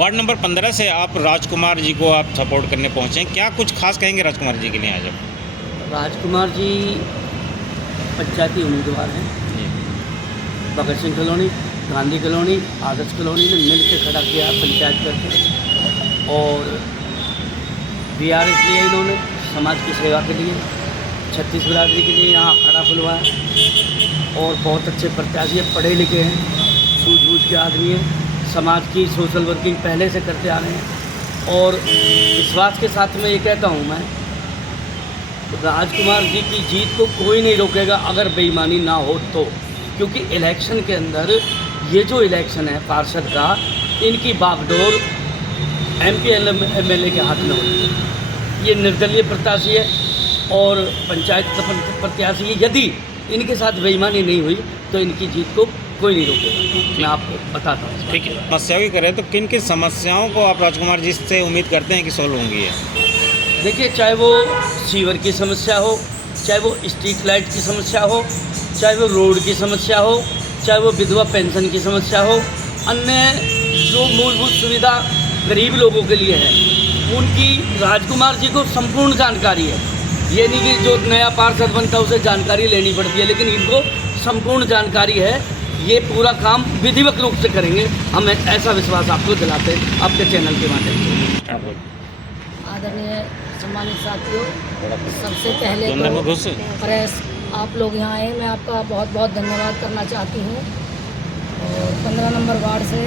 Ward number 15 से आप राजकुमार जी को आप सपोर्ट करने पहुँचे हैं, क्या कुछ खास कहेंगे राजकुमार जी के लिए आज आप? राजकुमार जी पंचायती उम्मीदवार हैं। भगत सिंह कॉलोनी, गांधी कॉलोनी, आदर्श कॉलोनी में मिल के खड़ा किया पंचायत करके, और BRS लिए इन्होंने समाज की सेवा के लिए, 36 बिरादरी के लिए यहाँ अखाड़ा खुलवाया, और बहुत अच्छे प्रत्याशी हैं, पढ़े लिखे हैं, सूझबूझ के आदमी हैं, समाज की सोशल वर्किंग पहले से करते आ रहे हैं। और विश्वास के साथ में ये कहता हूँ मैं, राजकुमार जी की जीत को कोई नहीं रोकेगा अगर बेईमानी ना हो तो, क्योंकि इलेक्शन के अंदर ये जो इलेक्शन है पार्षद का, इनकी बागडोर MP MLA के हाथ में होती है। ये निर्दलीय प्रत्याशी है और पंचायत का प्रत्याशी है। यदि इनके साथ बेईमानी नहीं हुई तो इनकी जीत को कोई नहीं रोकेगा, मैं आपको बताता हूँ। ठीक है, समस्याओं की करें तो किन किन समस्याओं को आप राजकुमार जी से उम्मीद करते हैं कि सॉल्व होंगी है? देखिए, चाहे वो सीवर की समस्या हो, चाहे वो स्ट्रीट लाइट की समस्या हो, चाहे वो रोड की समस्या हो, चाहे वो विधवा पेंशन की समस्या हो, अन्य जो मूलभूत सुविधा गरीब लोगों के लिए है, उनकी राजकुमार जी को संपूर्ण जानकारी है। ये नहीं कि जो नया पार्षद बनता है उसे जानकारी लेनी पड़ती है, लेकिन इनको संपूर्ण जानकारी है। ये पूरा काम विधिवत रूप से करेंगे, हम ऐसा विश्वास आपको दिलाते हैं आपके चैनल के माध्यम से। आदरणीय सम्मानित साथियों, सबसे पहले तो प्रेस आप लोग यहाँ आए, मैं आपका बहुत बहुत धन्यवाद करना चाहती हूँ। और 15 नंबर वार्ड से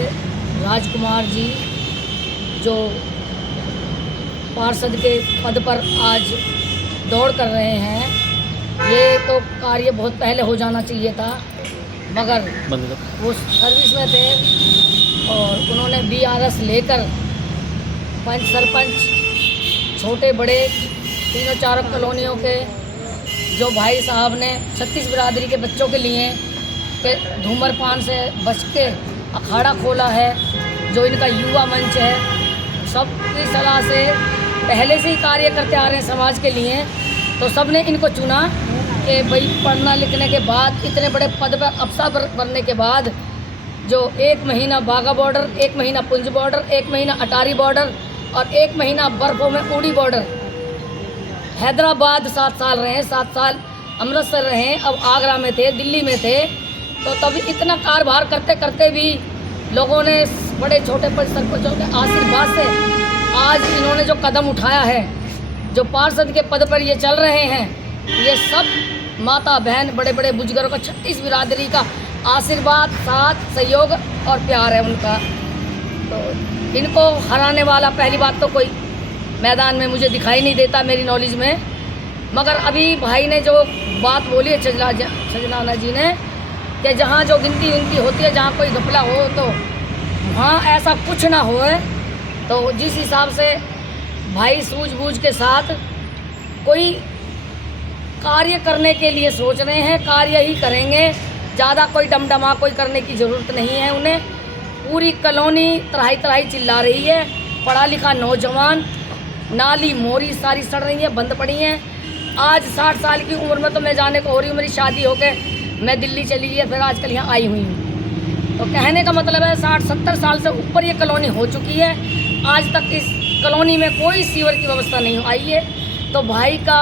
राजकुमार जी जो पार्षद के पद पर आज दौड़ कर रहे हैं, ये तो कार्य बहुत पहले हो जाना चाहिए था, मगर वो सर्विस में थे और उन्होंने BRS लेकर पंच सरपंच छोटे बड़े तीनों चारों कॉलोनियों के जो भाई साहब ने 36 बिरादरी के बच्चों के लिए के धूम्रपान से बच के अखाड़ा खोला है, जो इनका युवा मंच है, सबकी सलाह से पहले से ही कार्य करते आ रहे हैं समाज के लिए। तो सब ने इनको चुना कि भाई पढ़ना लिखने के बाद, इतने बड़े पद पर अफसर बनने के बाद, जो 1 महीना बाघा बॉर्डर, 1 महीना पुंछ बॉर्डर, 1 महीना अटारी बॉर्डर और 1 महीना बर्फों में उड़ी बॉर्डर, हैदराबाद 7 साल रहे, 7 साल अमृतसर रहे, अब आगरा में थे, दिल्ली में थे। तो तभी इतना कारभार करते करते भी लोगों ने बड़े छोटे सरपंचों के आशीर्वाद से आज इन्होंने जो कदम उठाया है, जो पार्षद के पद पर ये चल रहे हैं, ये सब माता बहन बड़े बड़े बुजुर्गों का 36 बिरादरी का आशीर्वाद, साथ, सहयोग और प्यार है उनका। तो इनको हराने वाला पहली बात तो कोई मैदान में मुझे दिखाई नहीं देता मेरी नॉलेज में, मगर अभी भाई ने जो बात बोली है छजनाना जी ने कि जहाँ जो गिनती उनकी होती है, जहाँ कोई घपला हो तो वहाँ ऐसा कुछ ना हो। तो जिस हिसाब से भाई सूझबूझ के साथ कोई कार्य करने के लिए सोच रहे हैं, कार्य ही करेंगे, ज़्यादा कोई डमडमा कोई करने की ज़रूरत नहीं है उन्हें। पूरी कॉलोनी तराई तराई चिल्ला रही है, पढ़ा लिखा नौजवान, नाली मोरी सारी सड़ रही है, बंद पड़ी हैं। आज 60 साल की उम्र में तो मैं जाने को हो रही हूँ, मेरी शादी होके मैं दिल्ली चली गई, फिर आजकल यहाँ आई हुई हूँ। तो कहने का मतलब है 60-70 साल से ऊपर ये कॉलोनी हो चुकी है, आज तक इस कॉलोनी में कोई सीवर की व्यवस्था नहीं आई है। तो भाई का,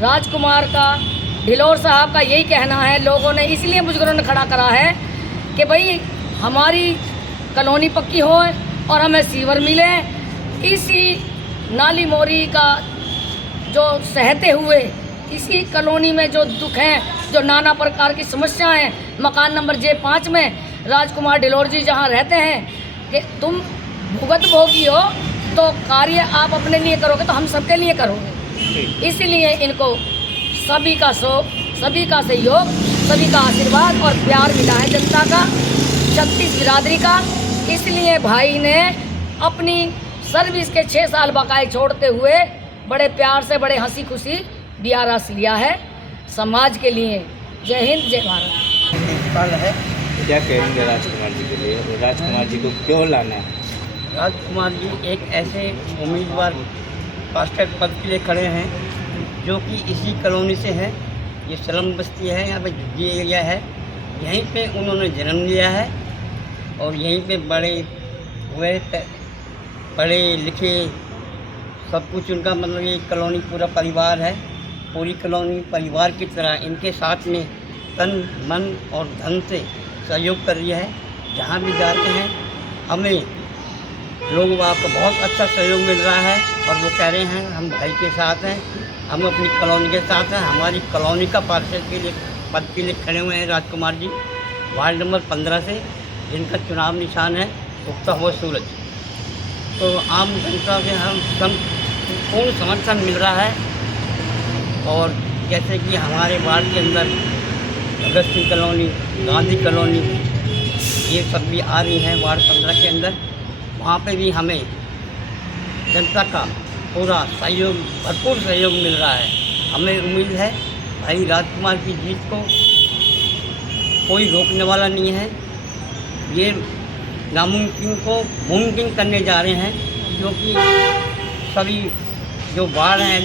राजकुमार का, ढिलोर साहब का यही कहना है, लोगों ने इसलिए बुजुर्गों ने खड़ा करा है कि भाई हमारी कॉलोनी पक्की हो और हमें सीवर मिले। इसी नाली मोरी का जो सहते हुए, इसी कॉलोनी में जो दुख हैं, जो नाना प्रकार की समस्याएं हैं, मकान नंबर J5 में राजकुमार ढिलोर जी जहां रहते हैं कि तुम भुगत भोगी हो तो कार्य आप अपने लिए करोगे तो हम सबके लिए करोगे। इसीलिए इनको सभी का सभी का सहयोग, सभी का आशीर्वाद और प्यार मिला है जनता का, 36 बिरादरी का। इसलिए भाई ने अपनी सर्विस के 6 साल बकाए छोड़ते हुए बड़े प्यार से, बड़े हंसी खुशी BRS लिया है समाज के लिए। जय हिंद, जय भारत। है क्या कहेंगे राजकुमार जी के लिए? राजकुमार जी को क्यों लाना है? राजकुमार जी एक ऐसे उम्मीदवार पार्षद पद के लिए खड़े हैं जो कि इसी कॉलोनी से हैं। ये सलम बस्ती है, यहाँ पे झुग्गी एरिया है, यहीं पे उन्होंने जन्म लिया है और यहीं पे बड़े हुए, पढ़े लिखे सब कुछ उनका मतलब ये कॉलोनी पूरा परिवार है। पूरी कॉलोनी परिवार की तरह इनके साथ में तन मन और धन से सहयोग कर रही है। जहाँ भी जाते हैं हमें लोगों का बहुत अच्छा सहयोग मिल रहा है और वो कह रहे हैं हम भाई के साथ हैं, हम अपनी कॉलोनी के साथ हैं। हमारी कॉलोनी का पार्षद के लिए पद के लिए खड़े हुए हैं राजकुमार जी, वार्ड नंबर 15 से, जिनका चुनाव निशान है उगता हुआ सूरज। तो आम जनता से हम पूर्ण समर्थन मिल रहा है। और जैसे कि हमारे वार्ड के अंदर भगत सिंह कॉलोनी, गांधी कॉलोनी, ये सब भी आ रही हैं वार्ड 15 के अंदर, वहाँ पे भी हमें जनता का पूरा सहयोग, भरपूर सहयोग मिल रहा है। हमें उम्मीद है भाई राजकुमार की जीत को कोई रोकने वाला नहीं है। ये नामुमकिन को मुमकिन करने जा रहे हैं, क्योंकि सभी जो बाढ़ हैं,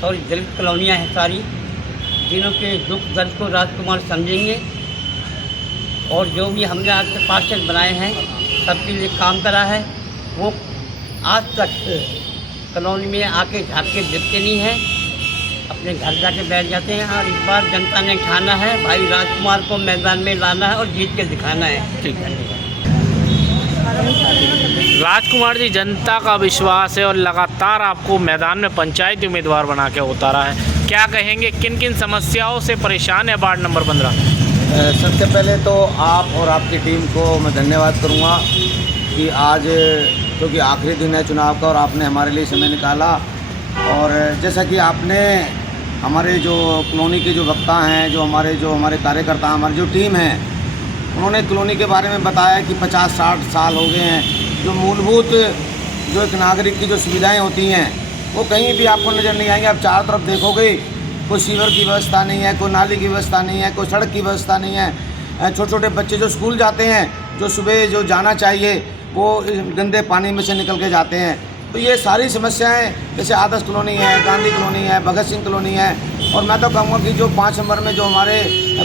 दलित कॉलोनियाँ हैं सारी, जिनों के दुख दर्द को राजकुमार समझेंगे और जो भी हमने आज तक पार्षद बनाए हैं सबके लिए काम करा है। वो आज तक कॉलोनी में आके झाँक के देखते नहीं हैं, अपने घर जाके बैठ जाते हैं। और इस बार जनता ने ठाना है भाई राजकुमार को मैदान में लाना है और जीत के दिखाना है। ठीक है। राजकुमार जी, जनता का विश्वास है और लगातार आपको मैदान में पंचायती उम्मीदवार बना के उतारा है। क्या कहेंगे, किन किन समस्याओं से परेशान है वार्ड नंबर 15? सबसे पहले तो आप और आपकी टीम को मैं धन्यवाद करूंगा कि आज क्योंकि आखिरी दिन है चुनाव का और आपने हमारे लिए समय निकाला। और जैसा कि आपने हमारे जो कॉलोनी के जो वक्ता हैं, जो हमारे कार्यकर्ता, हमारी जो टीम है, उन्होंने कॉलोनी के बारे में बताया कि 50-60 साल हो गए हैं। जो मूलभूत जो एक नागरिक की जो सुविधाएं होती हैं वो कहीं भी आपको नज़र नहीं आएंगी। आप चारों तरफ देखोगे कोई सीवर की व्यवस्था नहीं है, कोई नाली की व्यवस्था नहीं है, कोई सड़क की व्यवस्था नहीं है। छोटे छोटे बच्चे जो स्कूल जाते हैं, जो सुबह जो जाना चाहिए वो गंदे पानी में से निकल के जाते हैं। तो ये सारी समस्याएं, जैसे आदर्श कॉलोनी है, गांधी कॉलोनी है, भगत सिंह कॉलोनी है, और मैं तो कहूँगा कि जो 5 नंबर में जो हमारे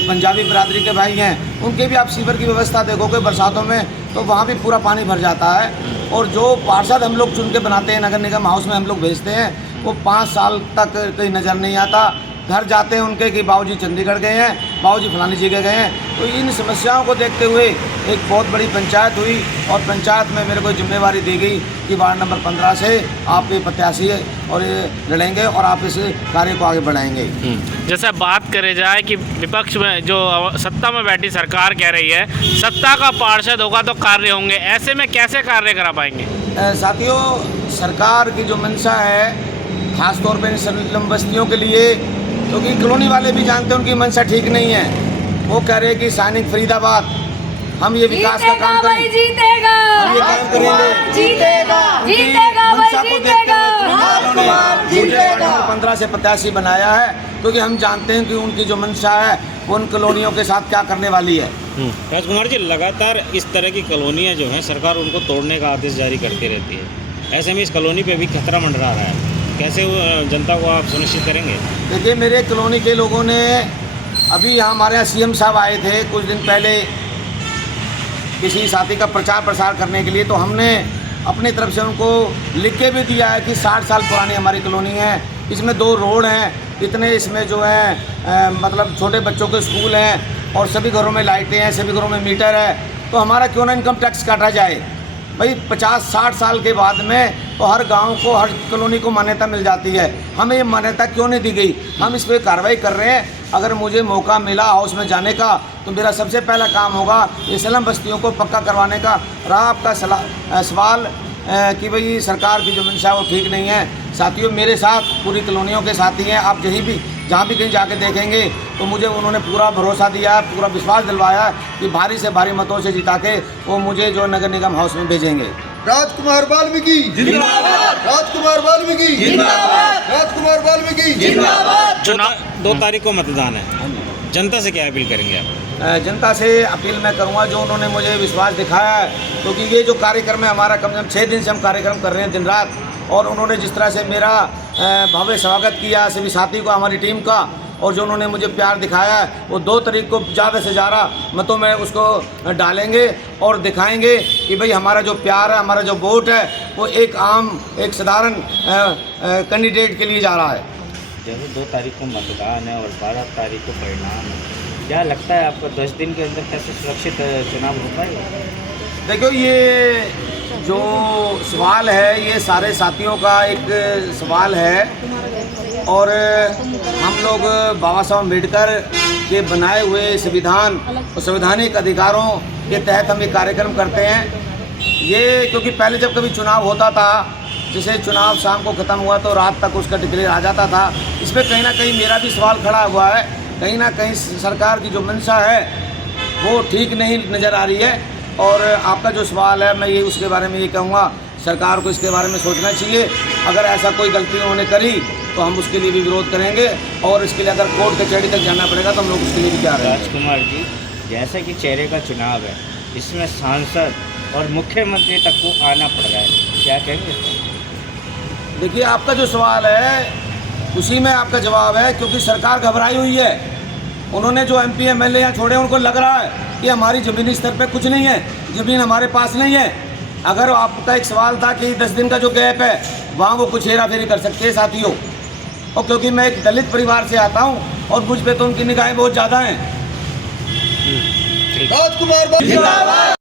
पंजाबी बिरादरी के भाई हैं उनके भी आप सीवर की व्यवस्था देखोगे बरसातों में तो वहाँ भी पूरा पानी भर जाता है। और जो पार्षद हम लोग चुन के बनाते हैं, नगर निगम हाउस में हम लोग भेजते हैं, वो 5 साल तक कहीं नज़र नहीं आता। घर जाते हैं उनके कि बाबूजी चंडीगढ़ गए हैं, बाबूजी फलानी जगह गए हैं। तो इन समस्याओं को देखते हुए एक बहुत बड़ी पंचायत हुई और पंचायत में मेरे को जिम्मेवारी दी गई कि वार्ड नंबर 15 से आप ये प्रत्याशी है और ये लड़ेंगे और आप इस कार्य को आगे बढ़ाएंगे। जैसे बात करे जाए कि विपक्ष में जो सत्ता में बैठी सरकार कह रही है सत्ता का पार्षद होगा तो कार्य होंगे, ऐसे में कैसे कार्य करा पाएंगे? साथियों, सरकार की जो मंशा है खासतौर पर इन बस्तियों के लिए, क्योंकि कॉलोनी वाले भी जानते हैं उनकी मंशा ठीक नहीं है। वो कह रहे हैं कि शाइनिंग फरीदाबाद, हम ये विकास का काम करेंगे, जीतेगा, हम ये काम करेंगे, जीतेगा, जीतेगा, मंशा को देखते हुए 15 से प्रत्याशी बनाया है, क्योंकि हम जानते हैं कि उनकी जो मंशा है वो उन कॉलोनियों के साथ क्या करने वाली है। राजकुमार जी, लगातार इस तरह की कॉलोनियाँ जो हैं सरकार उनको तोड़ने का आदेश जारी करती रहती है। ऐसे में इस कॉलोनी पे भी खतरा मंडरा रहा है, कैसे जनता को आप सुनिश्चित करेंगे? देखिए, मेरे कॉलोनी के लोगों ने अभी यहाँ हमारे यहाँ CM साहब आए थे कुछ दिन पहले किसी साथी का प्रचार प्रसार करने के लिए, तो हमने अपनी तरफ से उनको लिख के भी दिया है कि 60 साल पुरानी हमारी कॉलोनी है, इसमें 2 रोड हैं, इतने इसमें जो है मतलब छोटे बच्चों के स्कूल हैं और सभी घरों में लाइटें हैं, सभी घरों में मीटर है, तो हमारा क्यों ना इनकम टैक्स काटा जाए। भाई 50-60 साल के बाद में तो हर गांव को, हर कॉलोनी को मान्यता मिल जाती है, हमें ये मान्यता क्यों नहीं दी गई? हम इस पर कार्रवाई कर रहे हैं। अगर मुझे मौका मिला हाउस में जाने का तो मेरा सबसे पहला काम होगा ये स्लम बस्तियों को पक्का करवाने का। रहा आपका सवाल कि भाई सरकार की जो मंशा वो ठीक नहीं है, साथियों मेरे साथ पूरी कॉलोनियों के साथी हैं। आप जहाँ भी कहीं जाके देखेंगे तो मुझे उन्होंने पूरा भरोसा दिया, पूरा विश्वास दिलवाया कि भारी से भारी मतों से जिता के वो मुझे जो नगर निगम हाउस में भेजेंगे। राजकुमार वाल्मीकि जिंदाबाद, राजकुमार वाल्मीकि जिंदाबाद, राजकुमार वाल्मीकि जिंदाबाद। 2 तारीख को मतदान है, जनता से क्या अपील करेंगे आप? जनता से अपील मैं करूंगा जो उन्होंने मुझे विश्वास दिखाया है, क्योंकि ये जो कार्यक्रम है हमारा कम से कम 6 दिन से हम कार्यक्रम कर रहे हैं दिन रात, और उन्होंने जिस तरह से मेरा भव्य स्वागत किया सभी साथी को, हमारी टीम का, और जो उन्होंने मुझे प्यार दिखाया है वो 2 तारीख को ज़्यादा से ज़्यादा मतों में उसको डालेंगे और दिखाएंगे कि भाई हमारा जो प्यार है, हमारा जो वोट है वो एक साधारण कैंडिडेट के लिए जा रहा है। जैसे 2 तारीख को मतदान है और 12 तारीख को परिणाम है, क्या लगता है आपको 10 दिन के अंदर कैसे सुरक्षित चुनाव हो पाएगा? देखो, ये जो सवाल है ये सारे साथियों का एक सवाल है और हम लोग बाबा साहब अम्बेडकर के बनाए हुए संविधान और संवैधानिक अधिकारों के तहत हम ये कार्यक्रम करते हैं। ये क्योंकि पहले जब कभी चुनाव होता था, जैसे चुनाव शाम को ख़त्म हुआ तो रात तक उसका डिक्लेयर आ जाता था। इसमें कहीं ना कहीं मेरा भी सवाल खड़ा हुआ है, कहीं ना कहीं सरकार की जो मंशा है वो ठीक नहीं नज़र आ रही है। और आपका जो सवाल है मैं ये उसके बारे में ये कहूँगा, सरकार को इसके बारे में सोचना चाहिए। अगर ऐसा कोई गलती उन्होंने करी तो हम उसके लिए भी विरोध करेंगे और इसके लिए अगर कोर्ट कचहरी तक जाना पड़ेगा तो हम लोग उसके लिए भी तैयार हैं। राजकुमार जी, जैसा कि चेहरे का चुनाव है, इसमें सांसद और मुख्यमंत्री तक को आना पड़ रहा है, क्या कहेंगे? देखिए, आपका जो सवाल है उसी में आपका जवाब है, क्योंकि सरकार घबराई हुई है। उन्होंने जो MP MLA यहाँ छोड़े उनको लग रहा है कि हमारी ज़मीनी स्तर पे कुछ नहीं है, ज़मीन हमारे पास नहीं है। अगर आपका एक सवाल था कि 10 दिन का जो गैप है वहाँ वो कुछ हेरा फेरी कर सकते हैं साथियों, और क्योंकि मैं एक दलित परिवार से आता हूँ और मुझ पे तो उनकी निगाहें बहुत ज़्यादा हैं। राजकुमार